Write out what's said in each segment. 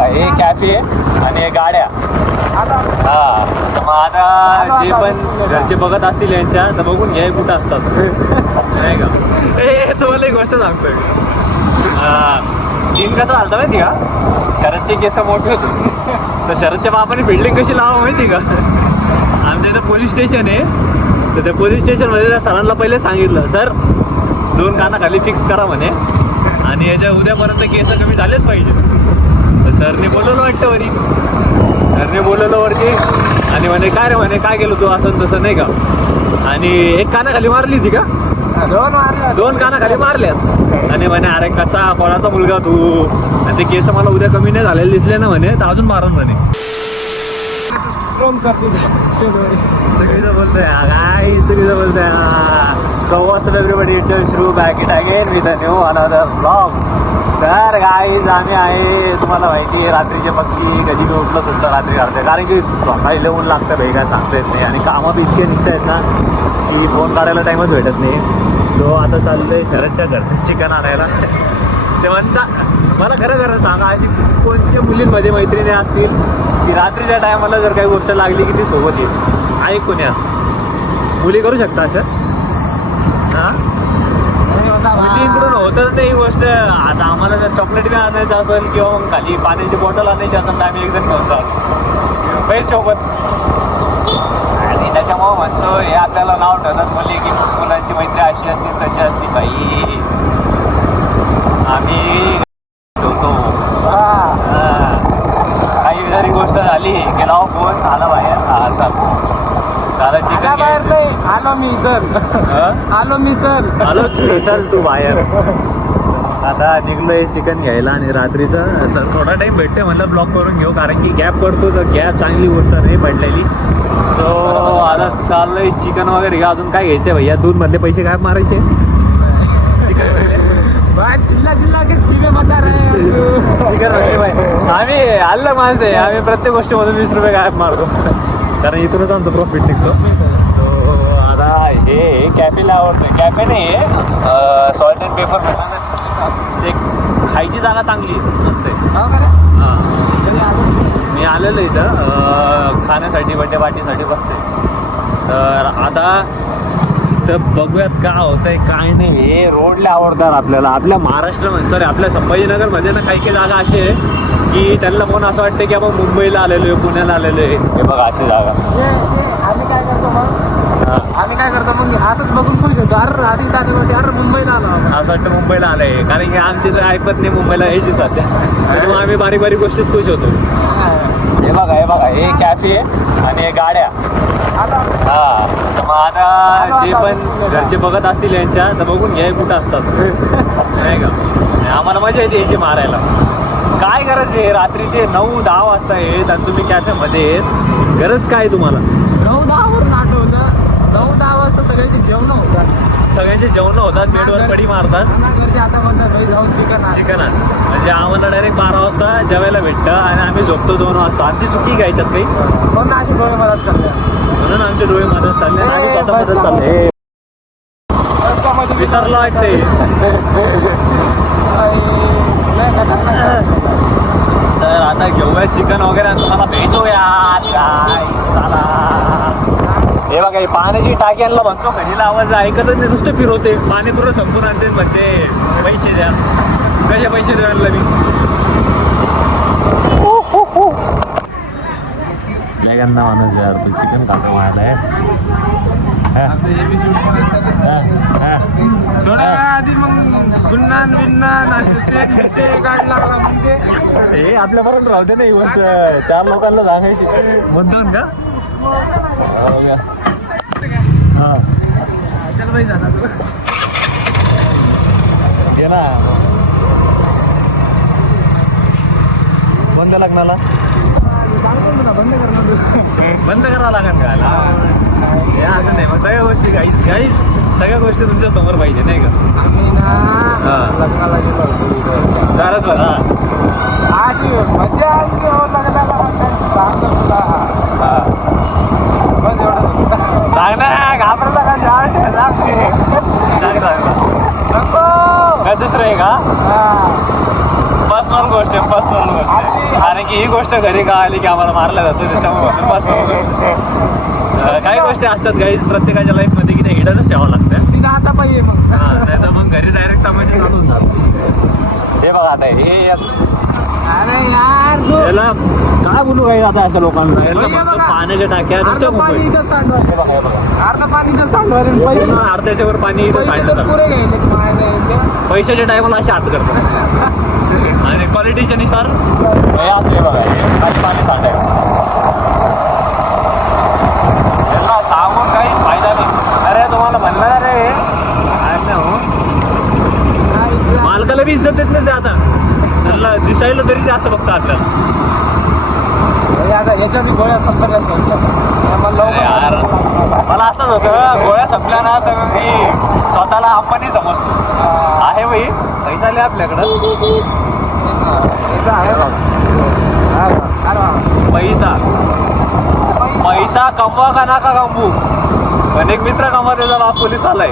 हे कॅफे आणि हे गाड्या. हा मग आता जे पण घरचे बघत असतील यांच्या तर बघून घ्या कुठं असतात नाही का. हे तुम्हाला एक गोष्ट सांगतोय. सीन कसा झालता माहिती का, शरदचे केस मोठे होते तर शरदच्या बापाने बिल्डिंग कशी लावा माहिती का. आमच्या इथं पोलीस स्टेशन आहे तर त्या पोलीस स्टेशनमध्ये त्या सरांना पहिले सांगितलं, सर 2 कानाखाली फिक्स करा म्हणे आणि याच्या उद्यापर्यंत केस कमी झालेच पाहिजे. तर सरने बोलवलं वाटतं वरी, सरने बोलवलं वरती आणि म्हणे काय रे म्हणे काय केलं तू असं तसं नाही का. आणि एक कानाखाली मारली होती का, 2 कानाखाली मारल्यात आणि म्हणे अरे कसा कोणाचा मुलगा तू, आणि ते केस मला उद्या कमी नाही झालेले दिसले ना म्हणे तर अजून मारून म्हणे. सगळीचं बोलतोय काय, सगळीचं बोलतोय. So what's up everybody, it's your Shrew back it again with a new another vlog. तर गाईज आम्ही आहे, तुम्हाला माहिती आहे रात्रीचे पक्षी कधी उठलं सुद्धा रात्री काढते, कारण की काही ऊन लागतं भाई काय सांगता येत नाही आणि कामं बी इतके निघत आहेत ना की फोन काढायला टाईमच भेटत नाही. तो आता चाललंय शरदच्या घरचं चिकन आणायला. ते म्हणता मला खरं खरं सांगा, अशी कोणत्या मुलींमध्ये मैत्रिणी असतील की रात्रीच्या टायमाला जर काही गोष्ट लागली की ती सोबत येईल. आहे कोणी असं मुली करू शकता अशा? हां मुलींकडून होतच नाही ही गोष्ट. आता आम्हाला जर चॉकलेट बी आणायचं असेल किंवा मग खाली पाण्याची बॉटल आणायची असेल तर आम्ही एकदम घेऊन जातो पैसे सोबत. आणि त्याच्यामुळं म्हणतो हे आपल्याला नाव ठेवतात मुली की मुलांची मैत्री अशी असते तशी असते. बाई आम्ही ठेवतो काही जरी गोष्ट झाली की नाव फोन आला बाहेर चिकन आलो मी चल तू बाहेर. आता निघलोय चिकन घ्यायला आणि रात्रीचं थोडा टाइम भेटते म्हणलं ब्लॉक करून घेऊ, कारण की गॅप पडतो तर गॅप चांगली गोष्ट नाही पडलेली. सो आता चाललंय चिकन वगैरे घ्या. अजून काय घ्यायचं भैया, दूध मधले पैसे काय मारायचे चिकन आम्ही आलं माणसं आहे, आम्ही प्रत्येक गोष्टीमधून 20 रुपये गायब मारतो कारण इथूनच आमचं प्रॉफिट निघतो. सो आता हे कॅफेला आवडतोय. कॅफे नाही आहे, सॉल्ट अँड पेपर भेटणार. एक खायची जागा चांगली असते. हां मी आलेलो इथं खाण्यासाठी बड्डे पार्टीसाठी बसते. तर आता तर बघूयात काय होतंय काय नाही. हे रोडला आवडतात आपल्याला, आपल्या महाराष्ट्रामध्ये सॉरी आपल्या संभाजीनगरमध्ये ना काही काही जागा अशी आहे की त्यांना पण असं वाटतं की आपण मुंबईला आलेलो आहे, पुण्याला आलेलो आहे. हे बघा अशी जागा. आम्ही काय करतो मग असंच बघून खुश होतो. अरे मुंबईला आलो, असं वाटतं मुंबईला आलंय, कारण की आमची तर ऐकत नाही मुंबईला यायची सध्या. त्याच्यामुळे आम्ही बारीक बारीक गोष्टीत खुश होतो. हे बघा हे कॅफे आणि हे गाड्या. हा मग आता जे पण घरचे बघत असतील यांच्या तर बघून घ्या कुठं असतात नाही का. आम्हाला मजा येते याची मारायला. काय गरज आहे रात्रीचे 9-10 वाजता येत आणि तुम्ही कॅफेमध्ये येत, गरज काय तुम्हाला? 9-10 वरून आठवलं. 9-10 वाजता सगळ्यांचे जेवण होतात, बेडवर पडी मारतात. आता म्हणतात जाऊन चिकन म्हणजे आम्हाला डायरेक्ट 12 वाजता जेवायला भेटतं आणि आम्ही झोपतो 2 वाजता. आमची चुकी घ्यायच्यात काही म्हणून अशी डोळे मदत चालले, म्हणून आमचे डोळे मदत चालले आणि स्वतः मदत चालले. विसरलं वाटते. तर आता घेऊया चिकन वगैरे आणि तुम्हाला भेटूया काय. चला हे बघा ही पाण्याची टाकी आणला म्हणतो खडीला आवाज ऐकतच नाही, नुसतं फिरवते. पाणी पुरं संपून आणते म्हणते पैसे द्या. कसे पैसे द्यायला मी लेगंदा माणूस यार तू चिकन खातो मारलाय. थोड्या आधी मग गुन्नान काढला म्हणजे हे आपल्यापर्यंत राहते ना ही गोष्ट 4 लोकांना सांगायची मुद्दाम का. हां चल बाई झाला घे ना. कोणत्या लग्नाला बंद करावं लागेल का? हे असं नाही मग सगळ्या गोष्टी काहीच सगळ्या गोष्टी तुमच्या समोर पाहिजे नाही का. आम्ही ना लग्नाला गेलो होतो चालत बघा अशी मजा आली लग्नाला. बस एवढं सांग ना घाबरला का सांग नको काय दुसरं आहे का. बस पर्सनल गोष्ट आहे, पर्सनल गोष्ट आहे. कारण की ही गोष्ट घरी का आली की आम्हाला मारला जातो, त्याच्यामुळे पर्सनल गोष्ट आहे. काही गोष्टी असतात गाईज प्रत्येकाच्या लाईफ मध्ये की नाही हिडनच ठेवावं लागतं. तिला आता पाहिजे मग. नाही तर मग घरी डायरेक्ट टमाटे चालून जातो. हे बघा आता हे अरे यार याला काय बोलू काही आता अशा लोकांना याला हे फक्त बघा. पाण्याच्या टाक्या अर्ध नुसतं पाणी मुंबई. इथं सांडवा. हे बघा हे बघा अर्ध पाणी इथं सांडवा आणि पैसे अर्ध्याच्या वर पाणी इथं पैसे तर सांडलं पुरे घ्यायले मायला यांचे. पैशाच्या टायमाला असे हात करतात आणि क्वालिटीच्या नुसार हे असले बघा हे खाली पाणी सांडाय त्यांना सांगून काही फायदा नाही. अरे तुम्हाला म्हणणार रे मालकाला बी इज्जत देत नाही ते आता त्यांना दिसायला तरी ते असं बघतं आपल्याला. अरे आता याच्या बी गोळ्या संपल्या मला यार लवकर मला असंच होतं गोळ्या संपल्या ना तर मी स्वतःला अंबानी समजतो. आहे बाई पैसा आले आपल्याकडं पैसा पैसा कमवा का नका कमवू पण एक मित्र कमवा त्याचा बाप पोलीस आलाय.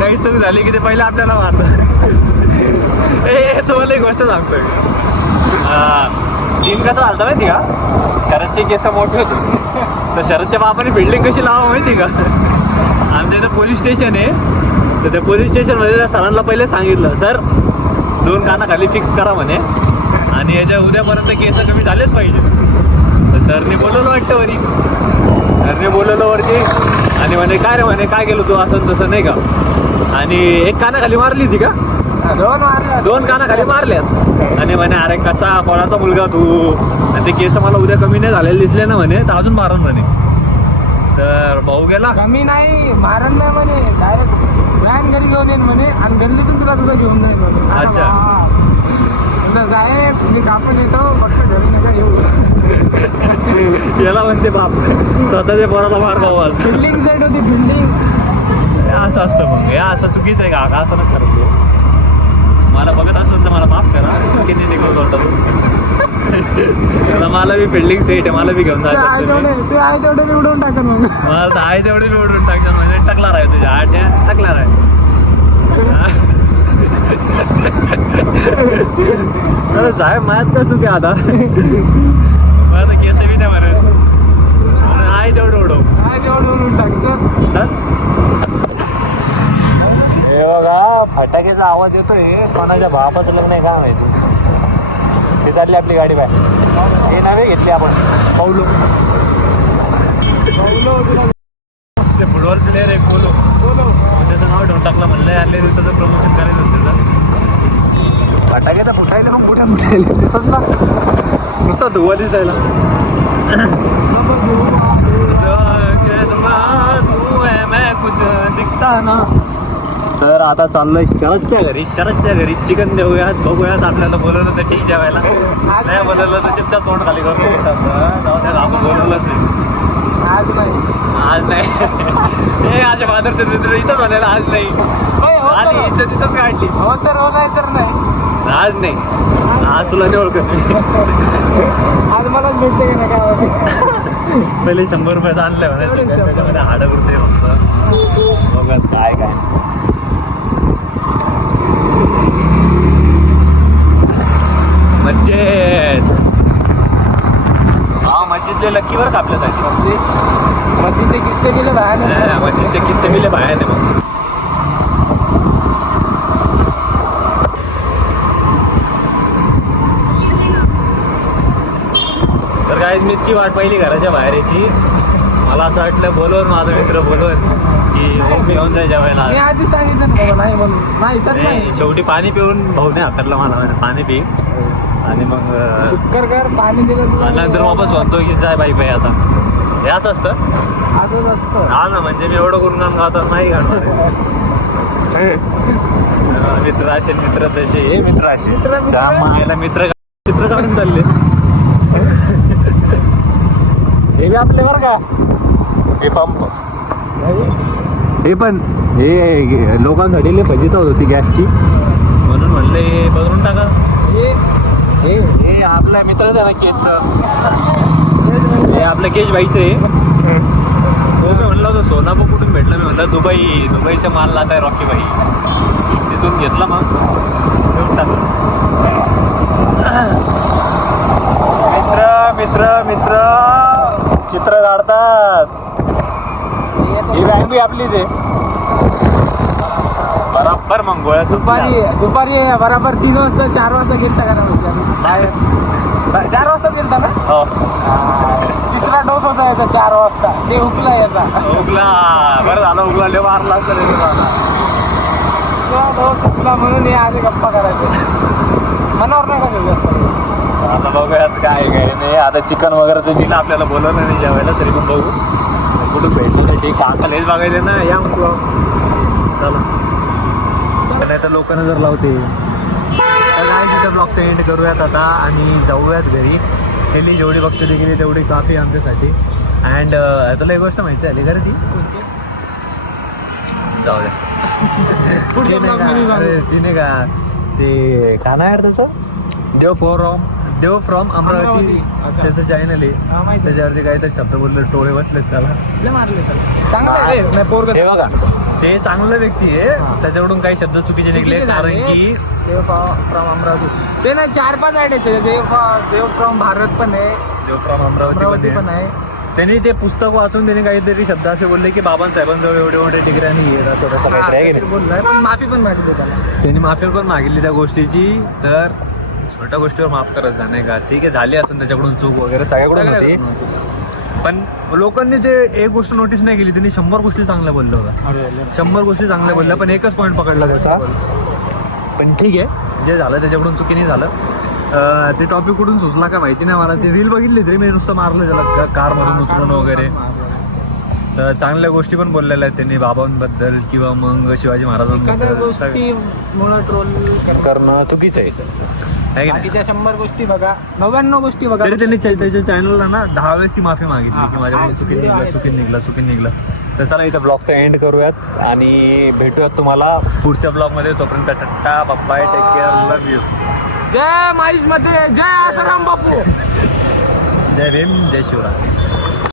काही चूक झाली की ते पहिले आपल्याला मारतात. ए तुम्हाला एक गोष्ट सांगतोय तीन कसं झालं माहिती का शरदचे केस मोठे होते तर शरदच्या बापाने बिल्डिंग कशी लावा माहिती का आमच्या इथं पोलीस स्टेशन आहे तर त्या पोलीस स्टेशनमध्ये त्या सरांना पहिले सांगितलं सर 2 कानाखाली फिक्स करा म्हणे आणि याच्या उद्यापर्यंत केस कमी झालेच पाहिजे. तर सरने बोलवलं वाटतं वरी सरने बोलवलं वरती आणि म्हणे काय रे म्हणे काय केलं तू असं तसं नाही का आणि एक कानाखाली मारली होती का 2 कानाखाली मारल्यात आणि म्हणे अरे कसा कोणाचा मुलगा तू आणि ते केस मला उद्या कमी नाही झालेले दिसले ना म्हणे तर अजून मारण म्हणे. तर भाऊ गेला कमी नाही मारण नाही म्हणे डायरेक्ट व्हॅन घरी घेऊन येईन म्हणे आणि गल्लीतून तुला तुझं घेऊन जाईल म्हणे. अच्छा. तुला साहेब मी कापून येतो फक्त घरी नका येऊ. याला म्हणते बाप स्वतःच्या पोराला मार भाऊ आज बिल्डिंग सेट होती बिल्डिंग. असं असतं मग हे असं चुकीचं आहे का असं नका करत तू. मला बघत असेल तर मला माफ करा किती निघून होता मला बी बिल्डिंग सेट आहे मला बी घेऊन जायचं. ते आहे तेवढे मी उडवून टाकन मग. मला तर आहे तेवढे मी उडून टाकतात म्हणजे टकला राहील तुझ्या आठ टकला राहील. अरे साहेब माझ्यात का चुकी आता मला तर केस बी नाही म्हणत आहे तेवढं उडव आहे तेवढं उडवून टाकतो. हे बघा फटाक्याचा आवाज येतोय कोणाच्या बापाचं लग्न आहे का माहिती. हे चालली आपली गाडी बाय हे नव्हे घेतली आपण पाऊलो ते फुटबॉल प्लेअर आहे कोलो त्याचं नाव ठेवून टाकलं म्हणलं आणले दिवसाचं प्रमोशन करायचं होतं त्याचं. फटाक्याचा फुटायला मग कुठे फुटायला दिसत ना नुसता धुवा दिसायला. कुछ दिखता ना. तर आता चाललोय शरदच्या घरी चिकन देऊयात बघूयात आपल्याला बोलवलं तर ठीक जेवायला नाही बोलवलं तर चिपचा तोंड खाली करून आपण बोलवलंच नाही आज नाही. हे माझ्या फादरचे मित्र इथंच म्हणायला आज नाही आली इथं तिथंच काढली हो तर हो नाही तर नाही. आज नाही आज तुला नाही ओळखत. आज मलाच भेटते की नाही काय पहिले 100 रुपयाचं आणलंय म्हणायचं हाडं उरते फक्त बघत काय काय मस्जिद हा मस्जिदचे लक्कीवर कापल्यासाठी मस्जिदचे किस्से दिले बाहेर. मस्जिदचे किस्से मिले बाहेर आहे मग तर काय मी इतकी वाट पाहिली घराच्या बाहेर याची मला असं वाटलं बोलवून माझा मित्र बोलवून की घेऊन जाय जेवायला. मी आधीच सांगितलं ना बाबा नाही म्हणून नाही तर नाही. शेवटी पाणी पिऊन भाऊने हाकरलं मला म्हणजे पाणी पी आणि मग कर पाणी दिलं नंतर वापस म्हणतो की जाय बाई बाई आता हे असं असतं असंच असतं. हा ना म्हणजे मी एवढं गुणगान गावतात नाही गाणार मित्र असे मित्र तसे हे मित्र असे मायला मित्र चित्र काढून चालले हे बी आपले बरं का हे पंप हे पण हे लोकांसाठी लय फजित होती गॅसची म्हणून म्हणलं हे बदलून टाका. हे आपल्या मित्रच आहे ना केजचं हे आपलं केज बाईचं आहे. हो मी म्हणलं होतं सोनापू कुठून भेटलं मी म्हणलं दुबईचा माल लात आहे रॉकी बाई इथून घेतला मग घेऊन टाकलं. मित्र मित्र मित्र चित्र काढतात. ही बँक बी आपलीच आहे. बराबर मग गोळ्या दुपारी बराबर 3 वाजता 4 वाजता गेलता का बाहेर 4 वाजता गेलता ना. हो तिसरा डोस होता याचा 4 वाजता. ते हुकला याचा उगला. बरं झालं उगला. लय मारला डोस हुकला म्हणून हे आधी गप्पा करायचे. मनावर नाही का जास्त. आता बघूयात काय नाही. आता चिकन वगैरे तर दिलं आपल्याला, बोलवलं नाही जेवायला, तरी पण बघू कुठून भेटलं तर ठीक. आता हेच बघायचं ना. या मग चला, नाही तर लोकांना जर लावते तर काय तिथं ब्लॉगचं एंड करूयात आता आणि जाऊयात घरी. डेली जेवढी बघते गेली तेवढी काफी आमच्यासाठी. अँड तुला एक गोष्ट माहिती झाली खरं ती, जाऊ द्या. तिने का ते का नाही यार त्याचं देव फ्रॉम अमरावती त्याचं चॅनल आहे. त्याच्यावरती काही तर शब्द बोलले, टोळे बसलेत त्याला, मारले त्याला. हे बघा ते चांगलं व्यक्ती आहे, त्याच्याकडून काही शब्द चुकीचे निघले कारण की देव फ्रॉम अमरावती ते नाही 4-5 आयडिया ते. देव फ्रॉम भारत पण आहे, देव फ्रॉम अमरावती पण आहे. त्यांनी ते पुस्तक वाचून त्यांनी काहीतरी शब्द असे बोलले की बाबांसाहेबांजवळ एवढे मोठे डिग्र्या नाही आहेत असं तसं काहीतरी आहे की नाही. बोललाय पण माफी पण मागितली त्याला. त्यांनी माफी पण मागितली त्या गोष्टीची. तर छोट्या गोष्टीवर माफ करत जा नाही का. ठीक आहे झाली असेल त्याच्याकडून चूक वगैरे सगळ्याकडून होती, पण लोकांनी ते एक गोष्ट नोटीस नाही केली. त्यांनी 100 गोष्टी चांगल्या बोलल्या होत्या, 100 गोष्टी चांगल्या बोलल्या, पण एकच पॉईंट पकडला त्याचा. पण ठीक आहे, जे झालं त्याच्याकडून चुकीने झालं. ते टॉपिक कुठून सुचला का माहिती नाही मला. ते रील बघितली तरी मी नुसतं मारलं त्याला कारमधून उतरून वगैरे. तर चांगल्या गोष्टी पण बोललेल्या आहेत त्यांनी बाबांबद्दल किंवा मग शिवाजी महाराजांबद्दल. ट्रोल करणं चुकीचं आहे. बाकीच्या 100 गोष्टी बघा, 99 गोष्टी बघा. तरी त्यांनी त्याच्या चॅनलला ना 10 वेळेस ती माफी मागितली की माझ्याकडून चुकीन निघलं. तर चला इथं ब्लॉगचा एंड करूयात आणि भेटूयात तुम्हाला पुढच्या ब्लॉगमध्ये. तोपर्यंत tata bye, take care, love you. जय माईस मध्ये जय आसाराम बापू. जय भीम, जय शिवराय.